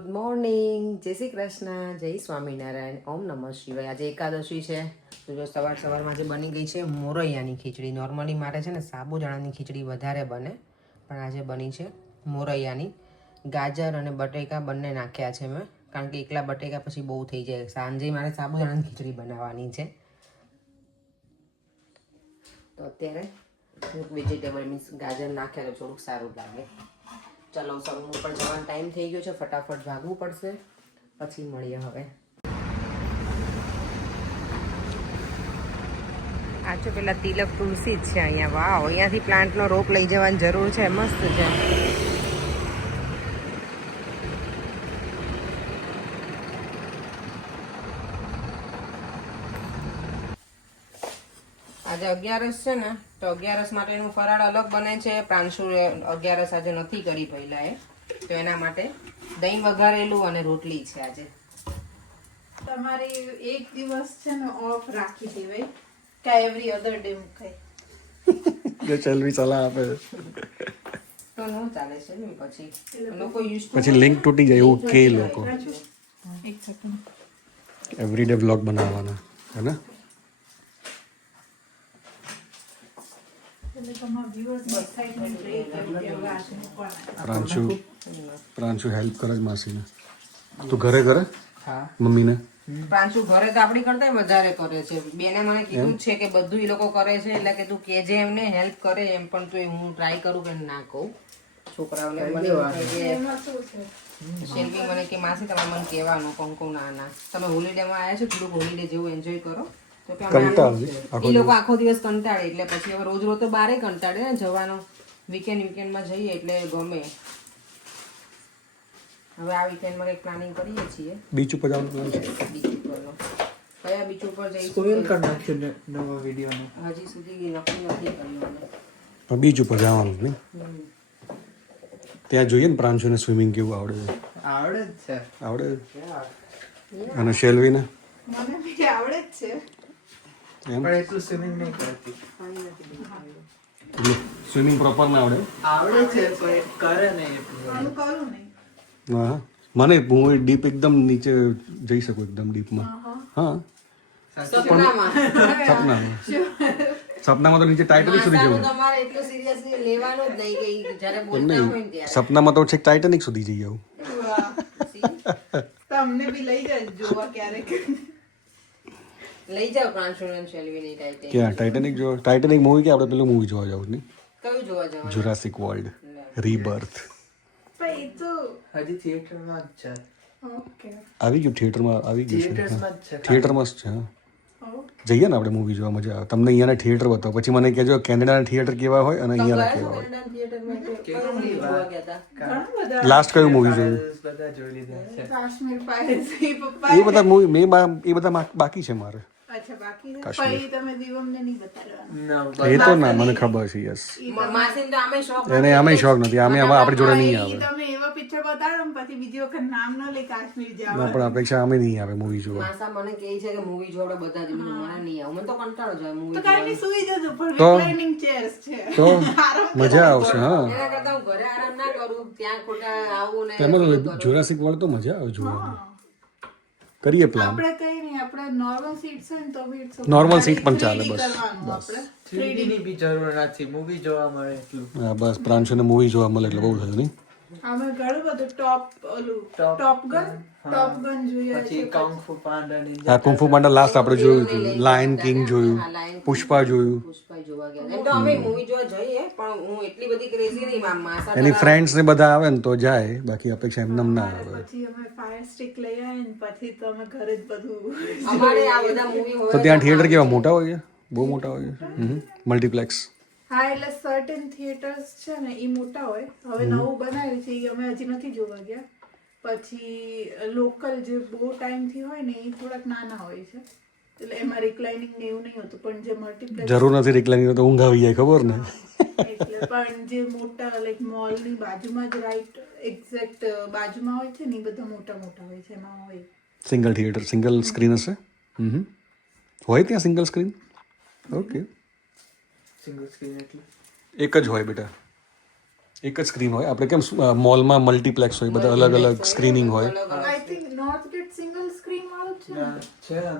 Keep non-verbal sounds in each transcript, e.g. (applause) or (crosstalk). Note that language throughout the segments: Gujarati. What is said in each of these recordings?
Good morning. જય શ્રી કૃષ્ણ. જય સ્વામિનારાયણ. ઓમ નમઃ શિવાય. આજે એકાદશી છે. તો જો સવાર સવારમાં જે બની ગઈ છે મોરૈયાની ખીચડી. નોર્મલી મારે છે ને સાબુદાણાની ખીચડી વધારે બને, પણ આજે બની છે મોરૈયાની. ગાજર અને બટેકા બંને નાખ્યા છે મેં, કારણ કે એકલા બટેકા પછી બહુ થઈ જાય. સાંજે મારે સાબુદાણાની ખીચડી બનાવવાની છે. તો અત્યારે વેજીટેબલ મીન્સ ગાજર નાખ્યા તો થોડુંક સારું લાગે. ચાલો સલૂન ઉપર જવાનો ટાઈમ થઈ ગયો છે, ફટાફટ ભાગવું પડશે. પછી મળીએ હવે. આ જો પેલા તિલક તુલસી જ છે અહીંયા. વાવ, અહીંયાથી પ્લાન્ટનો રોપ લઈ જવાની જરૂર છે. મસ્ત છે. આજે અગિયારસ છે ને તો અગિયારસ માટેનું ફરાળ અલગ બને છે. પ્રાંશુ અગિયારસ આજે નથી કરી પહેલા એ. તો એના માટે દહીં વઘારેલું અને રોટલી છે આજે. તમારે એક દિવસ છે ને ઓફ રાખી દેવાય. કે એવરી અધર ડે મુકાય જો ચલવી સલાહ આપે. તો નો ચાલે છે ને પછી. લોકો યુઝ પછી લિંક તૂટી જાય એવું કે લોકો. એક સેકન્ડ એવરીડે બ્લોગ બનાવવાના હે ને એટલે તમારા વ્યુઅર્સ એક્સાઇટમેન્ટ રહી કે કે હવે આજે મૂકવાના પ્રાંશુ પ્રાંશુ હેલ્પ કરે જ માસીને. તું ઘરે ઘરે? હા. મમ્મીને? પ્રાંશુ ઘરે તો આપણી કરતા વધારે કરે છે. બેને મને કીધું જ છે કે બધું એ લોકો કરે છે એટલે કે તું કેજે એમને હેલ્પ કરે એમ પણ તો હું ટ્રાય કરું કે ના કહું. છોકરાઓને શેલ્વી મને કે માસી તમારે મને કહેવાનું કંકુ ના ના તમે હોલિડેમાં આવ્યા છો થોડુંક હોલિડે જેવું એન્જોય કરો. કંટાળ. એ લોકો આખો દિવસ કંટાળે એટલે પછી હવે રોજ રોજ તો બારે કંટાળે ને જવાનો. વીકેન્ડ વીકેન્ડમાં જઈએ એટલે ગમે. હવે આ વીકેન્ડમાં કંઈક પ્લાનિંગ કરીએ છીએ. બીચ ઉપર જવાનું પ્લાન છે? બીચ ઉપરનો. કયા બીચ ઉપર જઈશું? સ્કૂલ કરી નાખ્યું ને નવા વિડીયોનું હજી સુધી નક્કી નથી કર્યું અમે. બીચ ઉપર જવાનું ને? ત્યાં જોઈએ ને પ્રાંશુને સ્વિમિંગ કેવું આવડે છે? આવડે જ છે. આવડે? અને શેલ્વીને મને આવડે જ છે. પણ એટલું સ્વિમિંગ નહીં કરતી. સ્વિમિંગ પ્રોપર ના આવડે? આવડે છે પણ કરે નહીં. કરું નહીં હા. મને હું ડીપ એકદમ નીચે જઈ શકું એકદમ ડીપમાં હા સપનામાં સપનામાં. સપનામાં તો નીચે ટાઇટેનિક સુધી જવું. તમારે એટલું સિરિયસલી લેવાનું જ નહીં કે જ્યારે બોલતા હોય ત્યારે. સપનામાં તો છેક ટાઇટેનિક સુધી જઈ આવું. (laughs) તમને બી લઈ જાય જોવા ક્યારેક. લઈ જાઓ પ્રાંશુને શેલ્વીની ટાઇટેનિક ક્યાં? ટાઇટેનિક જો ટાઇટેનિક મૂવી કે આપણે પેલું મૂવી જોવા જવું નહીં કયું જોવા જવું? જુરાસિક વર્લ્ડ રીબર્થ પણ એ તો હજી થિયેટરમાં જ છે. ઓકે આવી ગયું થિયેટરમાં આવી ગયું છે થિયેટર્સમાં જ છે થિયેટરમાં જ છે જઈએ ને આપણે મૂવી જોવા મજા આવે. તમને અહીંયાના થિયેટર બતાવો. પછી મને કહેજો કેનેડાના થિયેટર કેવા હોય અને અહીંયાના કેવા હોય જોવા લાસ્ટ કયું મૂવી જોયું? એ બધા મૂવી મેં એ બધા બાકી છે મારે. એ તો ના મને ખબર છે યસ મ- માસીને તો આમે શોખ એને આમે શોખ નથી. આમે આપણી જોડે નહીં આવે. તમે એવા પિક્ચર બતાડો પછી બીજી વખત નામ ન લે કાશ્મીર જાવ. ના પણ અપેક્ષા અમે નહીં આવે મૂવી જોવા. માસા મને કહે છે કે મૂવી જોડે બધા જ મને નહીં આવે. મને તો કંટાળો જાય તો મૂવી નહીં સુઈ જજો પણ રિક્લાઇનિંગ ચેર્સ છે. તો? (laughs) મજા આવશે હા. એના કરતા હું ઘરે આરામ ના કરું ત્યાં ખોટા આવું ને તેમાં જુરાસિક વર્લ્ડ તો મજા આવે જોવાની. કરીએ પ્લાન આપણે કઈ નહીં આપણે નોર્મલ સીટ છે ને તો બી નોર્મલ સીટ પણ ચાલે, બસ. બસ. કરવાનું આપણે થ્રીડી ની બી જરૂર નથી મૂવી જોવા મળે એટલું. હા બસ પ્રાંશુને મૂવી જોવા મળે એટલે બહુ થયું નહીં? અમે ઘણું બધું ટોપ ઓલું ટોપ ગન ટોપ ગન જોઈએ પછી કંગ ફુ પાંડા હા આ કુંફુ પાંડા લાસ્ટ આપણે જોયું હતું. લાયન કિંગ જોયું. પુષ્પા જોયું. પુષ્પા જોવા ગયા. એમ તો અમે મૂવી જોવા જઈએ પણ હું એટલી બધી ક્રેઝી નહીં મા- માસા એની ફ્રેન્ડ્સ ને બધા આવે ને તો જાય બાકી અપેક્ષા એમ નમ ના આવે. પછી અમે ફાયર સ્ટિક લઈ આવ્યા ને પછી તો અમે ઘરે જ બધું અમારે આ બધા મૂવી હોય તો ત્યાં થિયેટર કેવા મોટા હોય છે બહુ મોટા હોય છે મલ્ટીપ્લેક્સ હા એટલે સર્ટેન થિયેટર્સ છે ને એ મોટા હોય. હવે નવું બનાવ્યું છે એ અમે હજી નથી જોવા ગયા. પછી લોકલ જે બહુ ટાઈમથી હોય ને એ થોડાક નાના હોય છે. એટલે એમાં રિક્લાઇનિંગ ને એવું નહીં હોતું પણ જે મલ્ટીપ્લેક્સ જરૂર નથી રિક્લાઇનિંગ તો ઊંઘ આવી જાય ખબર ને? એટલે પણ જે મોટા લાઈક મોલની બાજુમાં જ રાઈટ એક્ઝેક્ટ બાજુમાં હોય છે ને એ બધા મોટા મોટા હોય છે એમાં હોય. સિંગલ થિયેટર સિંગલ સ્ક્રીન હશે? હમ હોય ત્યાં single screen okay single screen એટલે? એક જ હોય બેટા. એક જ સ્ક્રીન હોય. આપણે કેમ મોલમાં મલ્ટીપ્લેક્સ હોય બધા અલગ અલગ સ્ક્રીનિંગ હોય.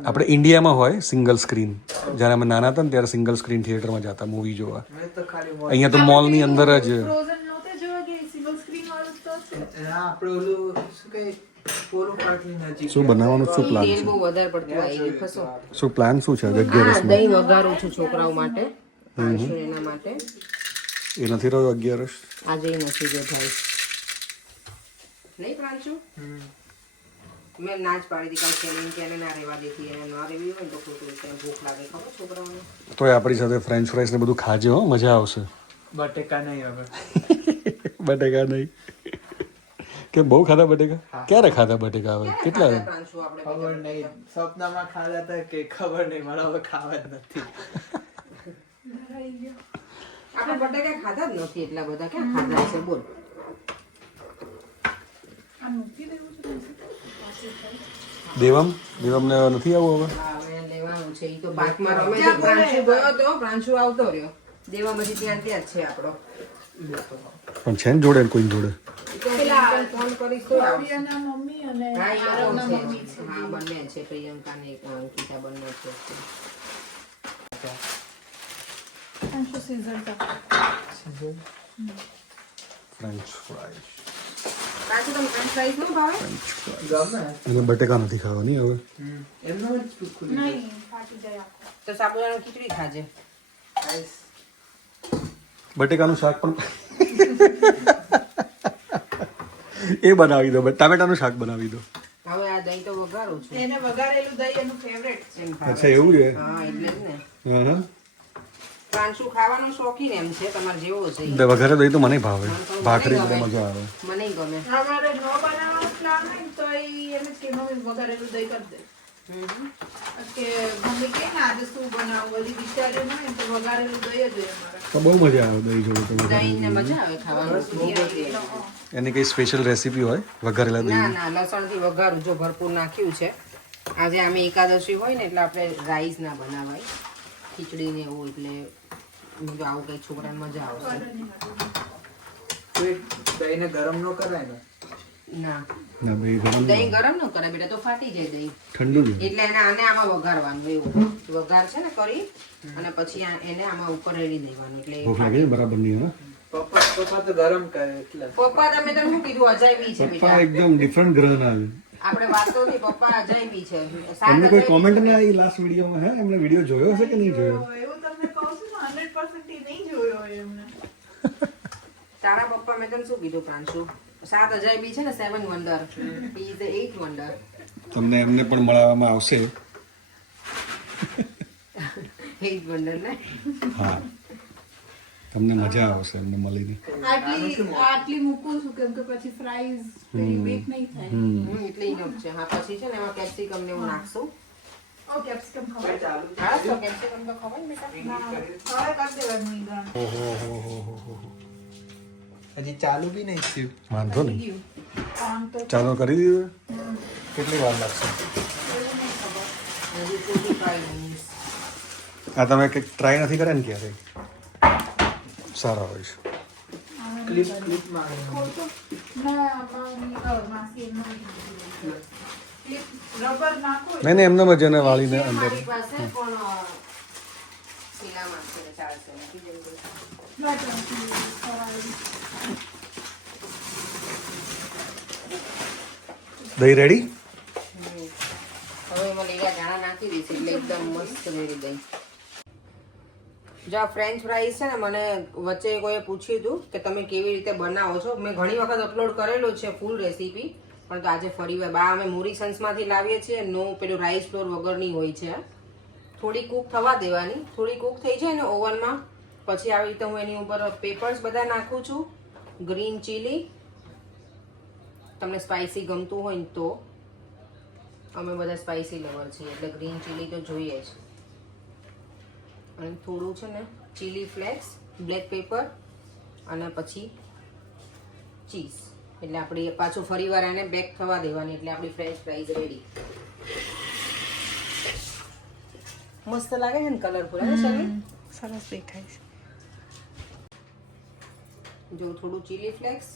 આપણે ઇન્ડિયામાં હોય સિંગલ સ્ક્રીન જ્યારે અમે નાના હતા ને ત્યારે સિંગલ સ્ક્રીન થિયેટરમાં જતા મૂવી જોવા. મેં તો અહીંયા તો મોલની અંદર જ. શું બનાવવાનું શું પ્લાન છે? બહુ વધારે પડતું આવી ગયું ખસો શું પ્લાન શું છે? આજે દહીં વઘારું છું છોકરાઓ માટે. પાંચસો એના માટે. એ નથી રહ્યો અગિયારસ? આજે નથી જો ભાઈ નહીં પ્રાંશુ મેં ના જ પાડી દીધી કાલ ચેલેન્જ કે ના રહેવા દેતી એને ના રહેવી હોય તો ખોટું છે ભૂખ લાગે ખબર છોકરાઓને? તોય આપણી સાથે ફ્રેન્ચ ફ્રાઈસ ને બધું ખાજે હો મજા આવશે. બટેકા નહીં હવે. (laughs) બટેકા નહીં. કે બહુ ખાધા બટેકા? ક્યારે ખાધા બટેકા હવે? કેટલા? ખબર નહીં. સપનામાં ખાધા હતા કે ખબર નહીં મારા હવે ખાવા જ નથી. આપણે બટાકા ખાધા જ નથી એટલા બધા. ક્યાં ખાધા છે? બોલ. આ મૂકી દેવું છે દેવમ? ને નથી આવું હવે? લેવાનું છે. ઈ તો બાઇકમાં રમે છે. પ્રાંશુ ગયો તો પ્રાંશુ આવતો રહ્યો. દેવા પછી ત્યાં ત્યાં છે આપણો. પણ છે ને જોડે કોઈ જોડે? ફોન કરીશ તો મમ્મી અને મમ્મી છે. હા બંને છે. પ્રિયંકા ને અંકિતા બંને છે. સીઝર ફ્રેન્ચ ફ્રાઈસ પ્રાંશુ તમને ફ્રેન્ચ ફ્રાઈઝ ન ભાવે બટેકા નથી ખાવાની હવે તો સાબુદાણા ખીચડી ખાજે બટેકાનું શાક પણ એ બનાવી દો ટામેટાનું શાક બનાવી દો હવે આ દહીં તો વઘારું છું એને વઘારેલું દહીં એનું ફેવરેટ છે અચ્છા એવું છે હા એટલે જ ને હા હા પ્રાંશુ ખાવાનું શોખીન એમ છે તમારે જેવો છે. તો વઘારે દહીં તો મને ભાવે. ભાખરી મને મજા આવે. મને ગમે. અમારે ન બનાવવાનો પ્લાન હોય તો એમ જ કે મમ્મી વઘારેલું દહીં કરી દે. કે મમ્મી કે ને આજે શું બનાવું? બધી વિચાર્યું હોય તો વઘારેલું દહીં જ હોય અમારે. તો બહુ મજા આવે દહીં જોડે તો વઘારે. ને મજા આવે ખાવાનું. એની કઈ સ્પેશિયલ રેસીપી હોય? વઘારેલા ના દહીં ના લસણથી વઘારું જો ભરપૂર નાખ્યું છે. આજે આમે એકાદશી હોય ને એટલે આપણે રાઈસ ના બનાવાય. ખીચડી ને એવું એટલે આવું કઈ છોકરાને મજા આવશે દહીં ગરમ ન કરાય ને? ના. દહીં ગરમ ન કરે બેટા તો ફાટી જાય દહીં. ઠંડુ એટલે એને આને આમાં વઘારવાનું એવું. વઘાર છે ને કરી અને પછી એને આમાં ઉપર રેડી દેવાનું એટલે ભૂખ લાગે છે બરાબર નહીં પપ્પા પપ્પા તો ગરમ કરે એટલે. પપ્પા તમે તને શું કીધું? અજાયબી છે પપ્પા એકદમ ડિફરન્ટ ગ્રહ આવે. આપણે વાતો થી પપ્પા અજાયબી છે. સાત કોઈ કોમેન્ટ ના આવી લાસ્ટ વિડીયોમાં હે? એમને વીડિયો જોયો હશે કે નહીં જોયો એવું તમને કહું છું ને હંડ્રેડ પર્સન્ટ નહીં જોયો હોય એમને. તારા પપ્પા મેં તને શું કીધું પ્રાંશુ? સાત અજાયબી છે ને seven wonder is the eight wonder તમને એમને પણ મળવામાં આવશે. એઇટ વન્ડર ને? હા. તમને મજા આવશે એમને મળીને. આટલી આટલી મૂકું છું કેમ કે પછી ફ્રાઈઝ પેલી બેક નહીં થાય. હમ, એટલે ઇનફ છે. હા પછી છે ને એમાં કેપ્સિકમ ને એવું નાખશું. હજી ચાલુ બી નહીં થયું વાંધો નહીં ચાલુ કરી દીધું કેટલી વાર લાગશે હજી 45 minutes. આ તમે કંઈક ટ્રાય નથી કર્યા ને ક્યારેય સારા હોય છે ક્લિપ ક્લિપમાં રબર નાખો નહીં નહીં એમને મજાને વાળીને અંદર. દહીં રેડી હવે એમાં લીલા ધાણા નાખી દઈશ એટલે એકદમ મસ્ત રેડી દઈ જો ફ્રેન્ચ ફ્રાઈઝ છે ને મને વચ્ચે કોઈએ પૂછ્યું હતું કે તમે કેવી રીતે બનાવો છો? મેં ઘણી વખત અપલોડ કરેલું છે ફૂલ રેસીપી પણ તો આજે ફરી વાર બા, અમે મોરિસન્સમાંથી લાવીએ છીએ. નો પેલું રાઈસ ફ્લોર વગરની હોય છે. થોડી કૂક થવા દેવાની. થોડી કૂક થઈ જાય ને ઓવનમાં પછી આવી રીતે હું એની ઉપર પેપર્સ બધા નાખું છું. ગ્રીન ચીલી તમને સ્પાઇસી ગમતું હોય ને તો અમે બધા સ્પાઇસી લવર છીએ. એટલે ગ્રીન ચીલી તો જોઈએ જ. અને થોડું છે ને ચીલી ફ્લેક્સ બ્લેક પેપર અને પછી ચીઝ એટલે આપણી પાછું ફરી વાર એને બેક થવા દેવાની એટલે આપણી ફ્રેન્ચ ફ્રાઈઝ રેડી મસ્ત લાગે છે ને કલરફુલ સરસ દેખાય છે. જો થોડું ચીલી ફ્લેક્સ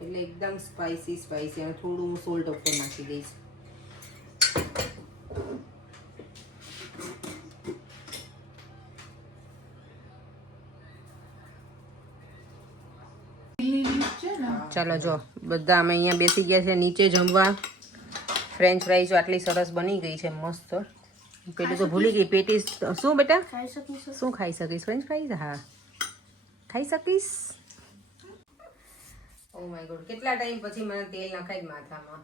એટલે એકદમ સ્પાઇસી સ્પાઇસી અને થોડું હું સોલ્ટ ઉપર નાખી દઈશ. ચાલો જો બધા અમે અહીંયા બેસી ગયા છે નીચે જમવા. ફ્રેન્ચ ફ્રાઈઝ આટલી સરસ બની ગઈ છે મસ્ત. પેલું તો ભૂલી ગઈ પેટીસ શું બેટા? શું ખાઈ શકીશ? ફ્રેન્ચ ફ્રાઈઝ હા. ખાઈ શકીશ? ઓ માય ગોડ કેટલા ટાઈમ પછી મને તેલ નખાય માથામાં?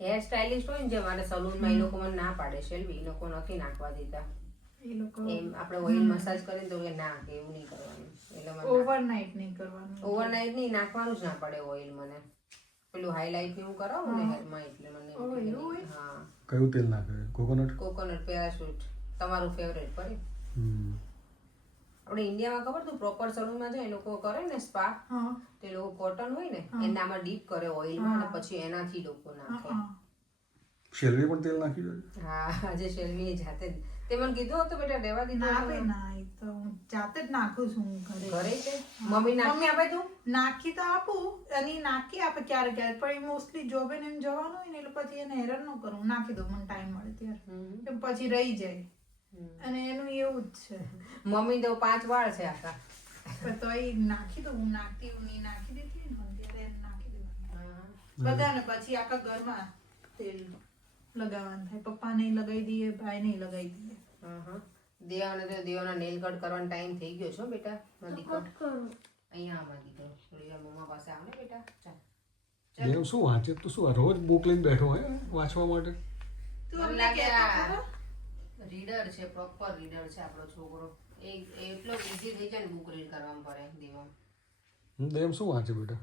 હેર સ્ટાઇલિસ્ટ હોય ને જે મારે સલૂનમાં એ લોકો મને ના પાડે છે એ લોકો નથી નાખવા દેતા એમ આપણે ઓઇલ મસાજ કરીએ તો કે ના કે એવું નહીં કરવાનું. એટલે મને ઓવરનાઇટ નહીં કરવાનું. ઓવરનાઇટ નહીં નાખવાનું જ ના પડે ઓઇલ મને. પેલું હાઇલાઇટ ને એવું કરાવું ને હેરમાં એટલે મને? હા. કયું તેલ નાખે? કોકોનટ કોકોનટ પેરાશૂટ તમારું ફેવરેટ પડે. આપણે ઇન્ડિયામાં ખબર તું પ્રોપર સલૂનમાં જાય એ લોકો કરે ને સ્પા તે એ લોકો કોટન હોય ને એનામાં ડીપ કરે ઓઇલમાં અને પછી એનાથી લોકો નાખે. હા શેલવી પણ તેલ નાખી દે? હા આજે શેલ્વી જાતે જ તે મને કીધું હતું બેટા રહેવા દીધું ના ભાઈ ના એ તો હું જાતે જ નાખું છું હું ઘરે. ઘરે છે? મમ્મી નાખી આપે તું? નાખી તો આપું અને નાખી આપે ક્યારે ક્યારે પણ મોસ્ટલી જોબે ને એમ જવાનું હોય ને એટલે પછી એને હેરાન ન કરું. નાખી દઉં મને ટાઈમ મળે ત્યારે. એમ પછી રહી જાય. અને એનું એવું જ છે. મમ્મી તો પાંચ વાળ છે આખા. તો એ નાખી દઉં હું નાખતી હું નાખી દેતી ને ત્યારે નાખી દેવાનું. બધાને પછી આખા ઘરમાં તેલ લગાવવાનું થાય. પપ્પાને લગાવી દઈએ ભાઈને લગાવી દઈએ. હં. દેવાને તો દેવાના નેલ કટ કરવાનો ટાઈમ થઈ ગયો છો બેટા. મારો દીકરો અહીંયા આમાં દીકરો થોડી વાર મમ્મા પાસે આવ ને બેટા. ચાલ. દેવ શું વાંચે? તું શું આ રોજ બુક લઈને બેઠો હોય વાંચવા માટે? તું મને અમને લાગે કહેતો આ ખરો? રીડર છે પ્રોપર રીડર છે આપણો છોકરો. એ એ એટલો ઈઝી થઈ જાય ને બુક રીડ કરવામાં પડે દેવા હમ, દેવ શું વાંચે બેટા?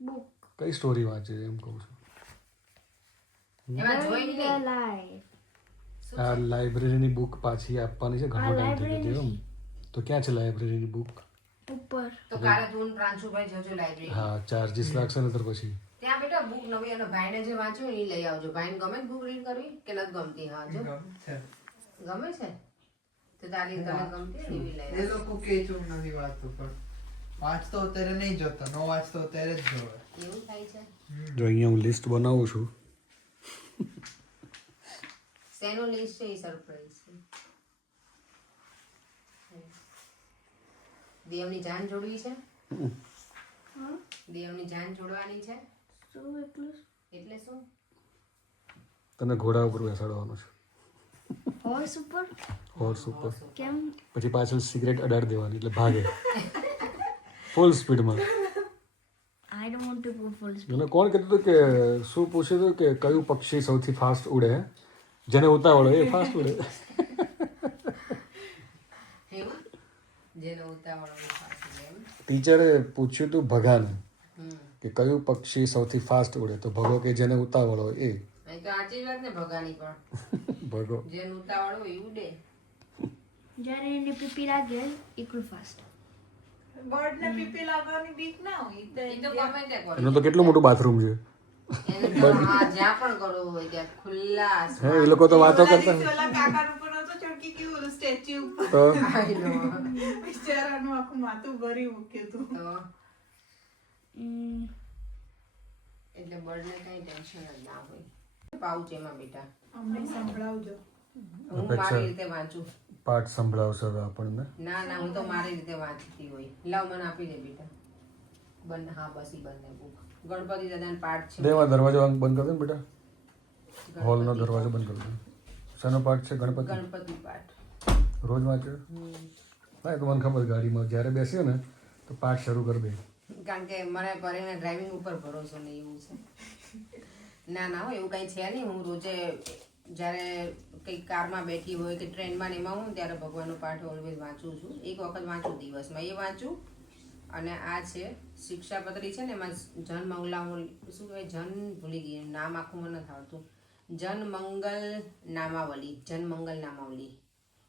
Book. કઈ સ્ટોરી વાંચે એમ કહું છું એમાં જોઈ the નહીં life આ લાઇબ્રેરીની બુક પાછી આપવાની છે ઘણો ટાઈમ થઈ ગયો દેવ તો ક્યાં છે લાઇબ્રેરીની બુક ઉપર. તો કાલે તું પ્રાંશુભાઈ જજો લાઇબ્રેરી હા ચાર્જીસ લાગશે ને તો પછી. ત્યાં બેટા બુક નવી અને ભાઈને જે વાંચ્યું એ લઈ આવજો. ભાઈને ગમે બુક રીડ કરવી કે નથી ગમતી હા જો. ગમે છે. ગમે છે? તો તારી તને ગમતી એવી લઈ એ લોકો કે છે નવી વાત ઉપર. પણ વાંચતો અત્યારે નહીં જોતો ન વાંચતો અત્યારે જ જોવે. એવું થાય છે? જો અહીંયા હું લિસ્ટ બનાવું છું. શેનું લિસ્ટ છે એ સરપ્રાઈઝ છે દેવની જાન જોડવી છે દેવની જાન જોડવાની છે શું એટલું એટલે શું તને ઘોડા ઉપર બેસાડવાનો છે હોર્સ ઉપર હોર્સ ઉપર કેમ પછી પાછળ સિગરેટ અડાડ દેવાની એટલે ભાગે ફૂલ સ્પીડમાં I don't want to go મને કોણ કહેતું હતું કે શું પૂછ્યું હતું કે કયું પક્ષી સૌથી ફાસ્ટ ઉડે? જેને ઉતાવળ હોય એ ફાસ્ટ ઉડે ઉતાવળ હોય ટીચરે પૂછ્યું હતું ભગાને કે કયું પક્ષી સૌથી ફાસ્ટ ઉડે? તો ભગો કે જેને ઉતાવળ હોય એ તો સાચી વાત ને ભગાની પણ. (laughs) ભગો. જેને ઉતાવળ હોય ઉડે. જ્યારે એને પીપી લાગે એકલું ફાસ્ટ બર્ડ પીપી લાગવાની બીક ના હોય એ તો ગમે તે કરે એનું તો કેટલું મોટું બાથરૂમ છે? એને તો હા જ્યાં પણ કરવું હોય ત્યાં ખુલ્લા હે એ લોકો તો વાતો ઓલા કરતા ઓલા કાકા ઉપર હતો ચડકી ગયું સ્ટેચ્યુ ઉપર. તો? I know. બિચારાનું આખું માથું ભરી મૂક્યું હતું એટલે બર્ડને કઈ ટેન્શન જ ના હોય. પાઉચ એમાં બેટા. અમને સંભળાવજો. હું મારી રીતે વાંચું. પાઠ સંભળાવશે હવે આપણને? ના ના હું તો મારી રીતે વાંચતી હોય. લાવ મને આપી દે બેટા. બંને હા બસ ઈ બંને બુક ગણપતિ દાદાનો પાઠ છે. દેવા દરવાજો બંધ કરી દે બેટા. હોલનો દરવાજો બંધ કરી દે. શાનો પાઠ છે? ગણપતિ? ગણપતિ પાઠ. રોજ વાંચે? હા એ તો મને ખબર ગાડીમાં. જ્યારે બેસીએ ને તો પાઠ શરૂ કરી દે. કારણ કે મને પરીને ડ્રાઇવિંગ ઉપર ભરોસો નહીં એવું છે. ના ના હોય એવું કંઈ છે નહીં. હું રોજે જ્યારે કંઈક કારમાં બેઠી હોય કે ટ્રેનમાં એમાં હું, ત્યારે ભગવાનનો પાઠ ઓલવેઝ વાંચું છું. એક વખત વાંચું, દિવસમાં એ વાંચું. અને આ છે શિક્ષાપત્રી છે ને, એમાં જન હું શું કહેવાય, જન ભૂલી ગઈ, નામ આખું મને નથી આવડતું જનમંગલ નામાવલી જનમંગલ નામાવલી.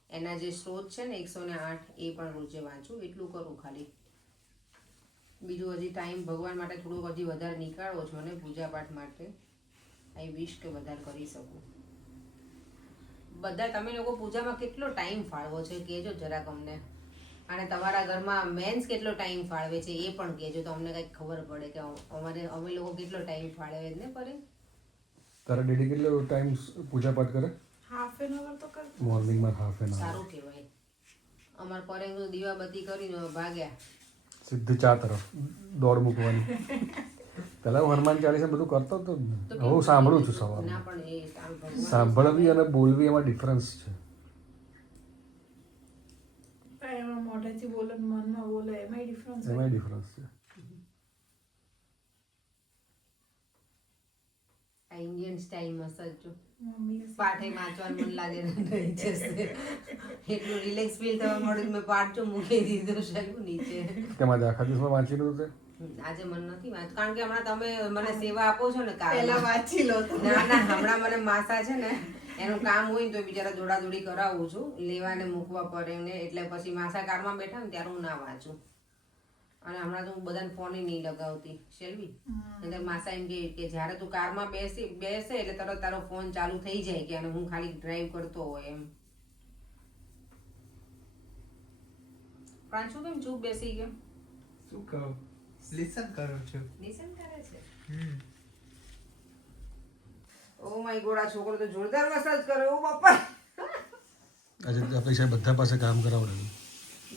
એના જે સ્ત્રોત છે ને, એકસો ને આઠ, એ પણ રોજે વાંચું. એટલું કરું ખાલી. બીજું હજી ટાઈમ ભગવાન માટે થોડુંક હજી વધારે નીકાળવો છો ને પૂજા પાઠ માટે આઈ વિશ કે વધારે કરી શકું. બધા તમે લોકો પૂજામાં કેટલો ટાઈમ ફાળવો છે કહેજો જરાક અમને. અને તમારા ઘરમાં મેન્સ કેટલો ટાઈમ ફાળવે છે એ પણ કહેજો. તો અમને કંઈક ખબર પડે કે અમારે અમે લોકો કેટલો ટાઈમ ફાળવે ને પરે? તારા ડેડી કેટલો ટાઈમ પૂજા પાઠ કરે? હાફ એન અવર તો કર. મોર્નિંગમાં હાફ એન સારું કહેવાય. અમાર પરે તો દીવાબત્તી કરીને ભાગ્યા. સીધી ચા તરફ દોડ મૂકવાની. (laughs) પહેલા હું હનુમાન ચાલીસા બધું કરતો હતો હવે હું સાંભળું છું ભગવાન સાંભળવી અને બોલવી એમાં ડિફરન્સ છે. એમાં મોઢેથી બોલે મનમાં બોલે એમાંય ડિફરન્સ એમાં ડિફરન્સ છે. ઇન્ડિયન સ્ટાઇલ મસાજ જો. પાઠે વાંચવાનું મન લાગે છે જશે. એટલું રિલેક્સ ફીલ થવા મળ્યું મેં પાઠ જો મૂકી દીધો શાકું નીચે. તેમાં આખા દિવસમાં વાંચી લીધું તે આજે મન નથી વાંચ કારણ કે હમણાં તમે મને સેવા આપો છો ને પહેલા વાંચી લો ના ના હમણાં મને માસા છે ને એનું કામ હોય ને તો બિચારા દોડાદોડી કરાવું છું. લેવાને મૂકવા પડે ને એટલે પછી માસા કારમાં બેઠા ને ત્યારે હું ના વાંચું. અને હમણાં તો હું બધાને ફોન નહીં લગાવતી. શેલવી એટલે માસા એમ કહે કે જ્યારે તું કારમાં બેસી બેસે એટલે તરત તારો ફોન ચાલુ થઈ જાય કે અને હું ખાલી ડ્રાઈવ કરતો હોય એમ. પ્રાંશુ કેમ ચૂપ બેસી ગયો? શું કહું? લિસન કરું છું. લિસન કરે છે? ઓ માય ગોડ આ છોકરો તો જોરદાર મસાજ કરે. ઓ બાપા. આજે આપણે સાહેબ બધા પાસે કામ કરાવડાવ્યું.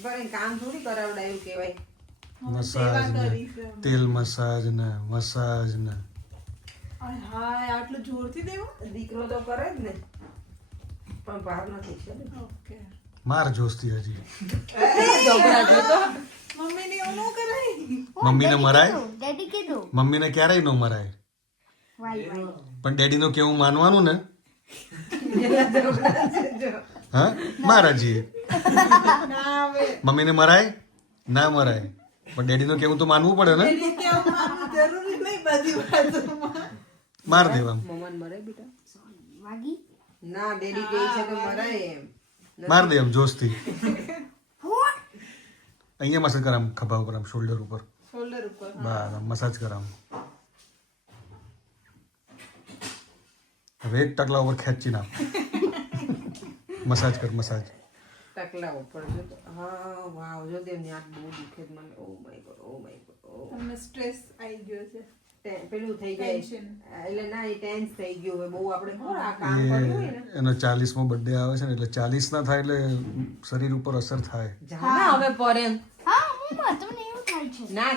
પણ કામ થોડી કરાવડાયું કહેવાય. મસાજ ને તેલ મસાજ ને મસાજ ને. હાય આટલું જોરથી દેવો? દીકરો તો કરે જ ને. પણ ભાર નથી છે. ઓકે માર જોસ્તી હજી. મમ્મીને એવું ન કરાય. મમ્મીને મરાય? ડેડી કીધું. મમ્મીને ક્યારેય ન મરાય. પણ ડેડીનું કેવું માનવાનું ને? હા? મહારાજી ના હવે મમ્મીને મરાય? ના મરાય. પણ ડેડીનું કેવું તો માનવું પડે ને? એની કેવું માનવું? જરૂરી નહીં બધી વાતોમાં. માર દેવા. મમન મરે બેટા? ના ડેડી કહે છે કે મરાય એમ. માર દે એમ જોશથી. અહીંયા મસાજ કરામ ખભા ઉપર. આમ શોલ્ડર ઉપર શોલ્ડર ઉપર બરાબર મસાજ કરામ હવે ટકલા ઉપર ખેંચી નાખ મસાજ કર મસાજ. ટકલા ઉપર જો હા વાવ જો તે આંખ બહુ દુખે મને. Oh my god oh my god તમને સ્ટ્રેસ આવી ગયો છે. પેલું થઈ જાય છે એટલે ના એ ટેન્સ થઈ ગયું હવે બહુ આપણે ખબર આ કામ કર્યું હોય ને. એનો ચાલીસમો બર્થડે આવે છે ને એટલે ચાલીસ ના થાય એટલે શરીર ઉપર અસર થાય. હવે પરે ના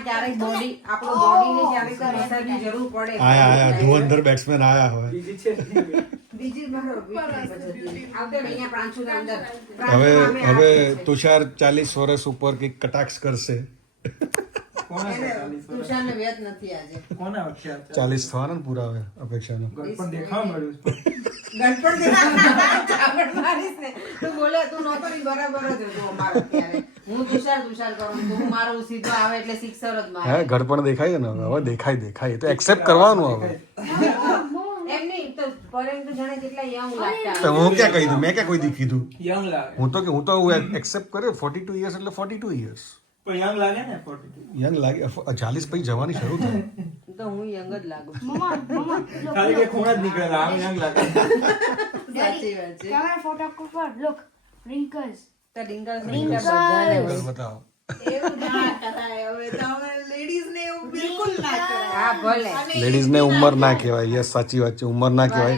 બોડી આપણો બોડીને મસાજની જરૂર પડે. ધુવંધર બેટ્સમેન આયા હોય. બીજી છે. બીજી અંદર. હવે હવે તુષાર ચાલીસ વર્ષ ઉપર કંઈક કટાક્ષ કરશે. ચાલીસ થવાના ને પૂરા હવે અપેક્ષાનો પણ દેખાવા મળ્યું. ગણપણ મારીશ ને. તું બોલે તું નહોતો ની બરાબર જ હતો અમારો અત્યારે હું તુષાર તુષાર કરું તું મારો સીધો આવે એટલે સિક્સર જ મારે. હે ઘડપણ દેખાય છે ને હવે. દેખાય દેખાય. તો એક્સેપ્ટ કરવાનું હવે. એમ નહીં તો પરેમ તો જાણે કેટલા યંગ લાગતા તો હું ક્યાં કહી દઉં? મેં ક્યાં કોઈ દી કીધું? હું તો કે હું તો એક્સેપ્ટ કર્યો ફોર્ટી ટુ યર્સ એટલે ફોર્ટી ટુ યર્સ પણ યંગ લાગે ને યંગ લાગે. ચાલીસ પછી જવાની શરૂ થાય. તો હું યંગ જ લાગુ. મમ્મા મમ્મા ખાલી કે ખૂણા જ નીકળે આમ યંગ લાગે. (laughs) સાચી વાત છે. camera photographer લુક રિંકલ્સ તો રિંકલ્સ રિંકલ્સ બતાવો. એવું ના કરાય હવે તમે લેડીઝ ને એવું બિલકુલ ના કરાય હા ભલે. લેડીઝ ને ઉંમર ના કહેવાય. યસ સાચી વાત છે. ઉંમર ના કહેવાય.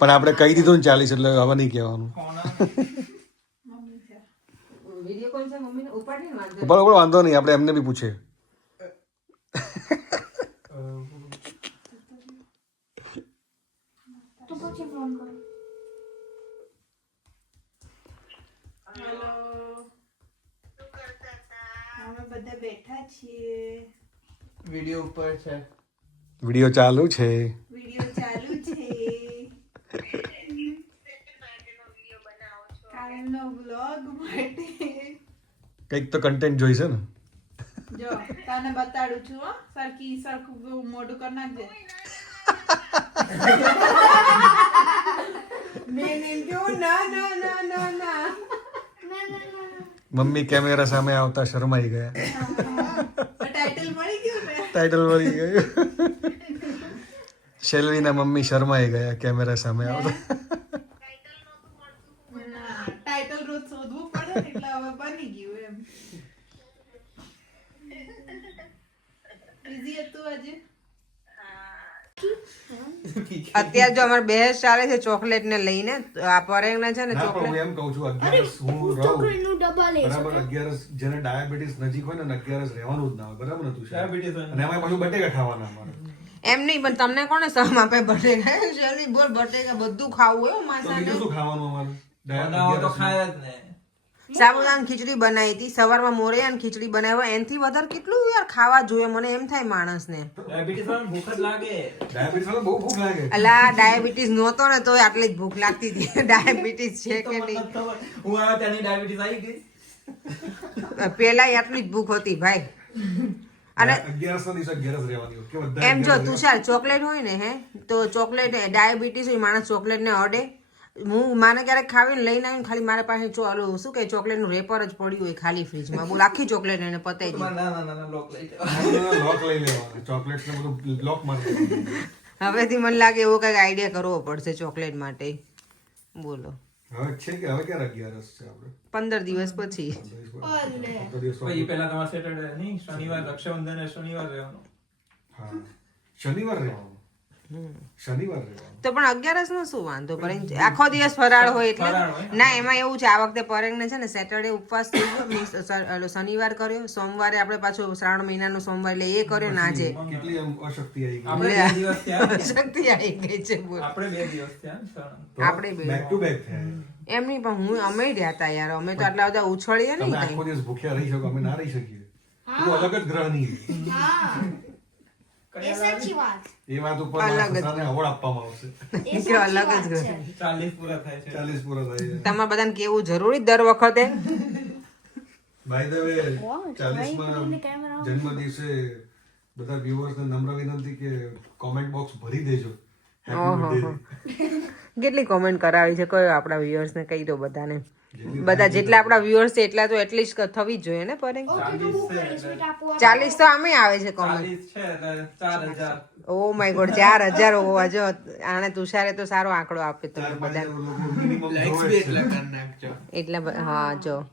પણ આપણે કહી દીધું ને ચાલીસ એટલે હવે નહીં કહેવાનું. ઉપર ને વાંધો નહીં. આપણે એમને બી પૂછીએ તો પછી ફોન કરો હેલો અમે બધા બેઠા છીએ. વીડિયો ઉપર છે. વીડિયો ચાલુ છે. વિડિયો ચાલુ છે. માટે. કંઈક તો કન્ટેન્ટ જોઈશે ને. જો તને બતાડું છું હો. સરખી સરખું મોઢું કરી નાખજે. મેં એમ કહ્યું, ના ના ના ના ના. મમ્મી કેમેરા સામે આવતા શરમાઈ ગયા ટાઇટલ મળી ગયું ને ટાઇટલ મળી ગયું. (laughs) શેલ્વીના મમ્મી શરમાઈ ગયા કેમેરા સામે આવતા ના ટાઇટલ રોજ શોધવું પડે ને એટલે હવે બની ગયું એમ ઈઝી હતું આજે અત્યારે જો અમારે બહેસ ચાલે છે ચોકલેટ ને લઈને આ પરેંગના છે ને ના હું ચોકલેટ. એમ કહું છું અગિયારસ હું રહું બરાબર અગિયારસ જેને ડાયાબિટીસ નજીક હોય ને અગિયારસ રહેવાનું જ ના હોય બરાબર ને Diabetes અને એમાં પાછું બટેકા ખાવાના અમારે. એમ નહીં પણ તમને કોને સમ આપે બટેકા? જલ્દી બોલ બટેકા બધું ખાવું હોય માસા શું ખાવાનું અમારે? તો ખાય જ ને. સાબુદાણા ખીચડી બનાવી હતી. સવારમાં મોરૈયાની ખીચડી બનાવ્યો. એનથી વધારે કેટલું યાર ખાવા જોઈએ મને? એમ થાય માણસને. અલા ડાયાબિટીસ નહોતો ને તોય આટલી જ ભૂખ લાગતી હતી. (laughs) ડાયાબિટીસ છે કે નહીં? ખબર. હું આવ્યો ત્યાંની ડાયાબિટીસ આવી ગઈ. પેલા આટલી જ ભૂખ હતી ભાઈ. અને એમ જો તુષાર ચોકલેટ હોય ને હે? તો ચોકલેટ ડાયાબિટીસ હોય માણસ ચોકલેટ ને અડે. હું માને ક્યારેક ખાવીને લઈને આવીને ખાલી મારા પાસે ઓલું શું કે ચોકલેટનું રેપર જ પડ્યું હોય ખાલી ફ્રીજમાં બોલ આખી ચોકલેટ એને પતાઈ દીધી ના ના ના ના લોક લઈ જાઓ. રહેવાનું. લોક લઈ લેવાના ચોકલેટ્સ ને બધું લોક મારી હવેથી મને લાગે એવો કંઈક આઈડિયા કરવો પડશે ચોકલેટ માટે. બોલો. હવે છે કે હવે ક્યારે અગિયારસ છે આપણે પંદર દિવસ પછી. પંદર દિવસ પછી પેલા તમારે શનિવાર રક્ષાબંધન શનિવાર રહેવાનું. શનિવાર રહેવાનું. શનિવાર તો પણ અગિયારસ નો શું વાંધો? પણ આખો દિવસ ફરાળ હોય એટલે ના એમાં એવું છે આ વખતે પરેંગને છે ને સેટરડે ઉપવાસ થઈ ગયો શનિવાર કર્યો સોમવારે આપણે પાછો શ્રાવણ મહિનાનો સોમવાર એટલે એ કર્યો ના આજે કેટલી આમ અશક્તિ આવી ગઈ. આપણે બે દિવસ થયા. શક્તિ આવી ગઈ છે બોલ. આપણે બે દિવસ થયા ને સળંગ. તો આપણે બે. બેક ટુ બેક એમ નહીં પણ હું અમે રહ્યા હતા યાર. અમે તો આટલા બધા ઉછળીએ ને નહીં આખો દિવસ ભૂખ્યા રહી શકો અમે ના રહી શકીએ. તું અલગ જ ગ્રહની હા. એ સાચી વાત. એ વાત ઉપર અલગ જ. સસરાને આપવામાં આવશે. કે અલગ જ ચાલીસ પૂરા થાય છે. ચાલીસ પૂરા થાય છે. તમારે બધાને કેવું જરૂરી દર વખતે? બાય ધ વે ચાલીસમાં. જન્મ દિવસે બધા viewers ને નમ્ર વિનંતી કે કોમેન્ટ બોક્સ ભરી દેજો. કેટલી કોમેન્ટ કરાવી છે? કયો આપણા વ્યુઅર્સ ને કહી દો બધાને. બધા જેટલા આપણા વ્યુઅર્સ છે એટલા તો એટલીસ્ટ થવી જ જોઈએ ને પરે ઓકે તો હું કરી સ્વીટ આપો ચાલીસ તો આમે આવે છે કોમેન્ટ ચાલીસ છે ચાર હજાર. ઓ માય ગોડ ચાર હજાર હોવા જો આને તુષારે તો સારો આંકડો આપ્યો તમે બધા. એટલા કરી નાખજો. એટલે હા જો.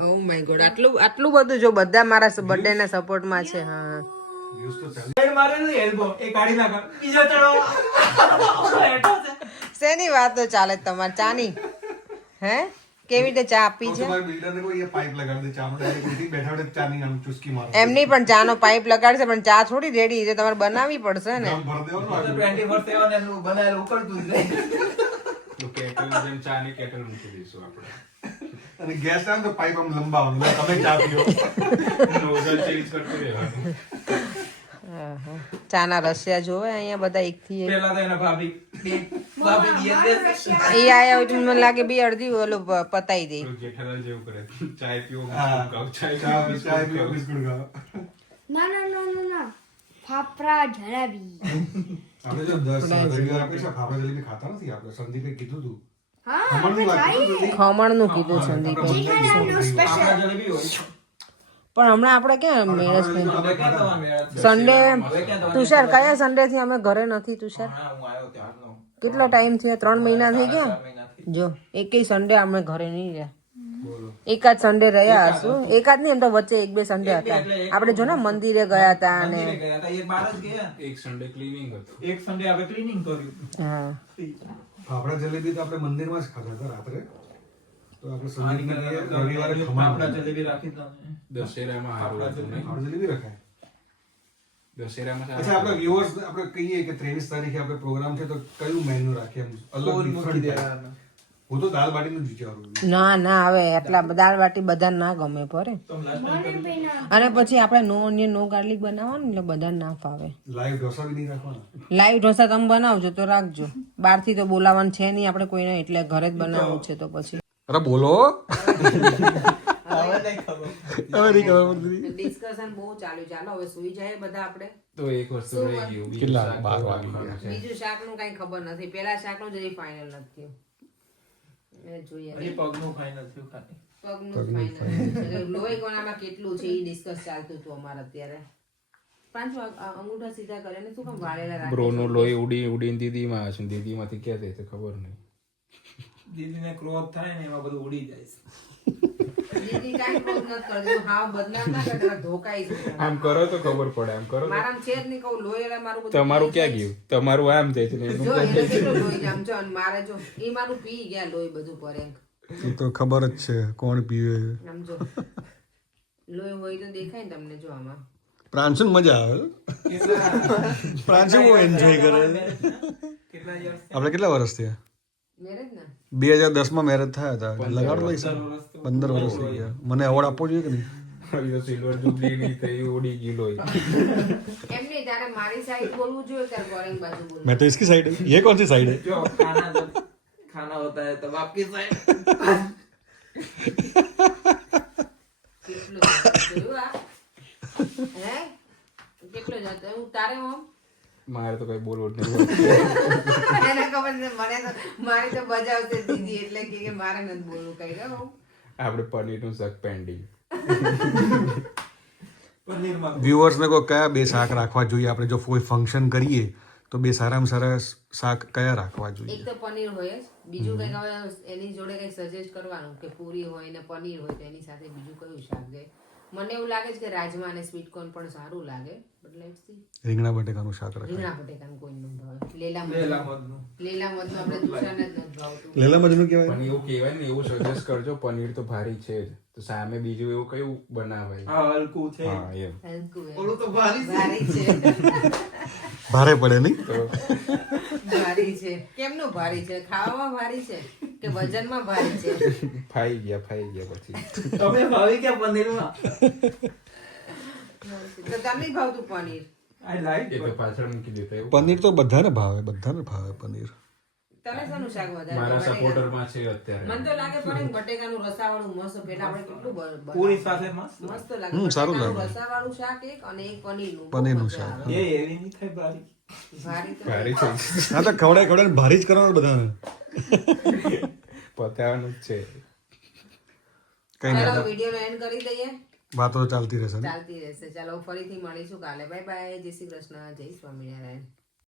ઓ માય ગોડ આટલું આટલું બધું જો બધા મારા બર્થડે ના સપોર્ટમાં છે હા. (laughs) શેની વાતો ચાલે તમારે ચાની? હે? કેવી રીતે ચા આપી છે? ને એમની પણ ચાનો પાઇપ લગાડશે પણ ચા થોડી રેડી છે તમારે બનાવવી પડશે ને. આમ ભર દેવાનું તો આગળ. 24/7 એનું બનાવેલું ઉકળતું જ રહે. તો કેટલ જેમ ચા ના કેટલ મૂકી દઈશું આપણે. અને ગેસ આવે તો પાઇપ આમ લંબાવવાનું. તમે ચા પીઓ. ચેન્જ કરતું રહેવાનું. ચાના રસિયા જોવે અહીંયા બધા એક. થી પેલા તો એના ભાભી. (laughs) એ આયા હોય તો મને લાગે બે અડધી ઓલો પતાઈ દે. જેઠાલાલ જેવું કરે. (laughs) ચાય. ચાય પીઓ બિસ્કુટ ખાઓ. ના ના ના ના ના. ફાફડા જલેબી. (laughs) આપણે જો દસ રવિવાર આપે છે ફાફડા જલેબી ખાતા નથી આપણે? સંદીપે કીધું હતું. ખમણનું કીધું સંદીપે. પણ હમણાં આપણે ક્યાં મેરેજ હવે ક્યાં તમારે મેળ છે? સન્ડે તુષાર કયા સન્ડે થી અમે ઘરે નથી તુષાર? હમણાં હું આવ્યો ત્યારનો. કેટલો ટાઈમ થયો? ત્રણ મહિના થઈ ગયા? ચાર મહિનાથી. જો એકેય સન્ડે અમે ઘરે નહીં રહ્યા. બોલો. એકાદ સન્ડે રહ્યા હશું. એકાદ નહીં એમ તો વચ્ચે એક બે સન્ડે એક બે હતા. એટલે એક આપણે જો ને મંદિરે ગયા હતા અને મંદિરે ગયા હતા, એક બાર જ ગયા. એક સન્ડે ક્લીનિંગ હતું. એક સન્ડે આપણે ક્લીનિંગ કર્યું. હા. ફાફડા જલેબી તો આપણે મંદિરમાં જ ખાધા હતા રાત્રે. તો આપણે સંદીપને આની કહીએ, કરતા રવિવારે આપણા ખમણ જલેબી રાખી દો ને. દશેરામાં સારું હતું નહીં? ફાફડા જલેબી રખાય. દશેરામાં અચ્છા સારું આપણા આપણે કહીએ કે ત્રેવીસ તારીખે આપણે પ્રોગ્રામ છે તો કયું મેન્યુ રાખીએ અલગ ફોન different મૂકી type. દેવાના. હું તો દાલ બાટીનું જ વિચારું ના ના હવે એટલા દાળ બાટી બધા ના ગમે પરે અને પછી આપણે નો ઓનિયન નો ગાર્લિક બનાવવાનું એટલે બધા ના ફાવે. લાઈવ ઢોસા બી નહીં રાખવાના? લાઈવ ઢોસા તમે બનાવજો તો રાખજો. બહારથી તો બોલાવવાનું છે નહીં આપણે કોઈને એટલે ઘરે જ બનાવવું છે તો પછી. અરે બોલો. (laughs) હવે ખબર. હવે નહીં ખબર પડતી. ડિસ્કશન બહુ ચાલ્યું. ચાલો હવે સુઈ જાય બધા આપણે. તો એક વસ્તુ રહી ગયું કેટલા? શાક બાર કરવાનું વાગી છે. બીજું શાકનું કઈ ખબર નથી. પેલા શાકનું જ ફાઇનલ નથી એ જોઈએ. હજી પગનું final થયું ખાલી. પગનું ફાઇનલ લોહી કોણામાં કેટલું છે એ ડિસ્કસ ચાલતું હતું અમારે અત્યારે. પાંચ અંગૂઠા સીધા કરે ને શું કામ વાળેલા રાખે બ્રોનું લોહી ઉડી ઉડીને દીદીમાં હશે ને દીદીમાંથી ક્યાં થાય તે ખબર નહીં. દીદીને ક્રોધ થાય ને એમાં બધું ઉડી જાય છે. આમ કરો તો ખબર પડે આમ કરો તો. જ કહું લોહી મારું તમારું ક્યાં ગયું? તમારું આમ જાય છે મારે જો એ મારું પી ગયા લોહી બધું પરે એ તો ખબર જ છે કોણ પીવે. લોહી હોય તો દેખાય ને તમને જો આમાં. પ્રાંશુ મજા આવે. પ્રાંશુ બહુ એન્જોય કરે. આપણે કેટલા વર્ષ થયા? મેરેજ ને? બે હજાર દસમાં મેરેજ થયા હતા લગાડો લઈશ પંદર વર્ષ થઈ ગયા મને એવોર્ડ આપવો જોઈએ કે નહીં હવે તો સિલ્વર જુબલી ની થઈ ઉડી ગઈ લોહી એમ નહીં તારે મારી સાઈડ બોલવું જોઈએ ત્યારે ગોરેંગ બાજુ બોલવું मैं तो इसकी साइड है ये कौन सी साइड है जो खाना जब खाना होता है तब आपकी साइड કેટલું જોયું આ? હે કેટલું જતો હું તારે ઓમ મારે તો કઈ બોલવું જ નહીં એને ખબર છે મને તો મારી તો બજાવશે દીદી એટલે કે કે મારે નથી બોલવું કઈ ગયો આપણે પનીરનું શાક પેન્ડિંગ પનીરમાં વ્યુઅર્સને કોઈ કયા બે શાક રાખવા જોઈએ? આપણે જો કોઈ ફંક્શન કરીએ તો બે સારામાં સારા શાક કયા રાખવા જોઈએ? એક તો પનીર હોય જ. બીજું કંઈક હવે એની જોડે કંઈક સજેસ્ટ કરવાનું કે પૂરી હોય ને પનીર હોય તો એની સાથે બીજું કયું શાક જાય. મને એવું લાગે છે કે રાજમા અને સ્વીટ કોર્ન પણ સારું લાગે. રીંગણા બટેકાનું શાક રીંગણા બટેકાનું કોઈ ન ભાવે. લેલા લેલા લેલા મધનું આપણે દુસરાને જ નથી ભાવતું. લેલા મજનું કહેવાય પણ એવું કહેવાય ને એવું સજેસ્ટ કરજો પનીર તો ભારી છે જ. તો સામે બીજું એવું કયું બનાવાય? હા હલકું છે. હા એમ. હલકું ઓલું તો ભારી છે. ભારી છે. ભારે પડે નહીં? ભારી છે. કેમનું ભારી છે? ખાવામાં ભારી છે કે વજનમાં ભારી છે? (laughs) ફાઈ ગયા ફાઈ ગયા પછી. તમે ભાવી ગયા પનીરમાં? પનીર. આઈ લાઈક એ તો બધાને ભાવે બધાને ભાવે પનીર. તને શાક વધારે મારા ભાવે? સપોર્ટરમાં છે અત્યારે. મને તો લાગે પણ બટેકાનું રસાવાળું મસ્ત પેલા આપણે કેટલું બ- બ- પૂરી સાથે મસ્ત? મસ્ત લાગે. હમ, સારું લાગે. રસાવાળું શાક એક અને એક પનીરનું. પનીરનું શાક. એ એવી નહીં થાય ભારી. ભારી તો હા તો ખવડાય ખવડાય ભારી જ કરવાનું બધાને. પતાવાનું જ છે. કઈ વીડિયો એન્ડ કરી દઈએ. વાતો ચાલતી રહેશે ચાલતી રહેશે. ચાલો ફરીથી મળીશું કાલે. Bye bye. જય શ્રી કૃષ્ણ. જય સ્વામિનારાયણ.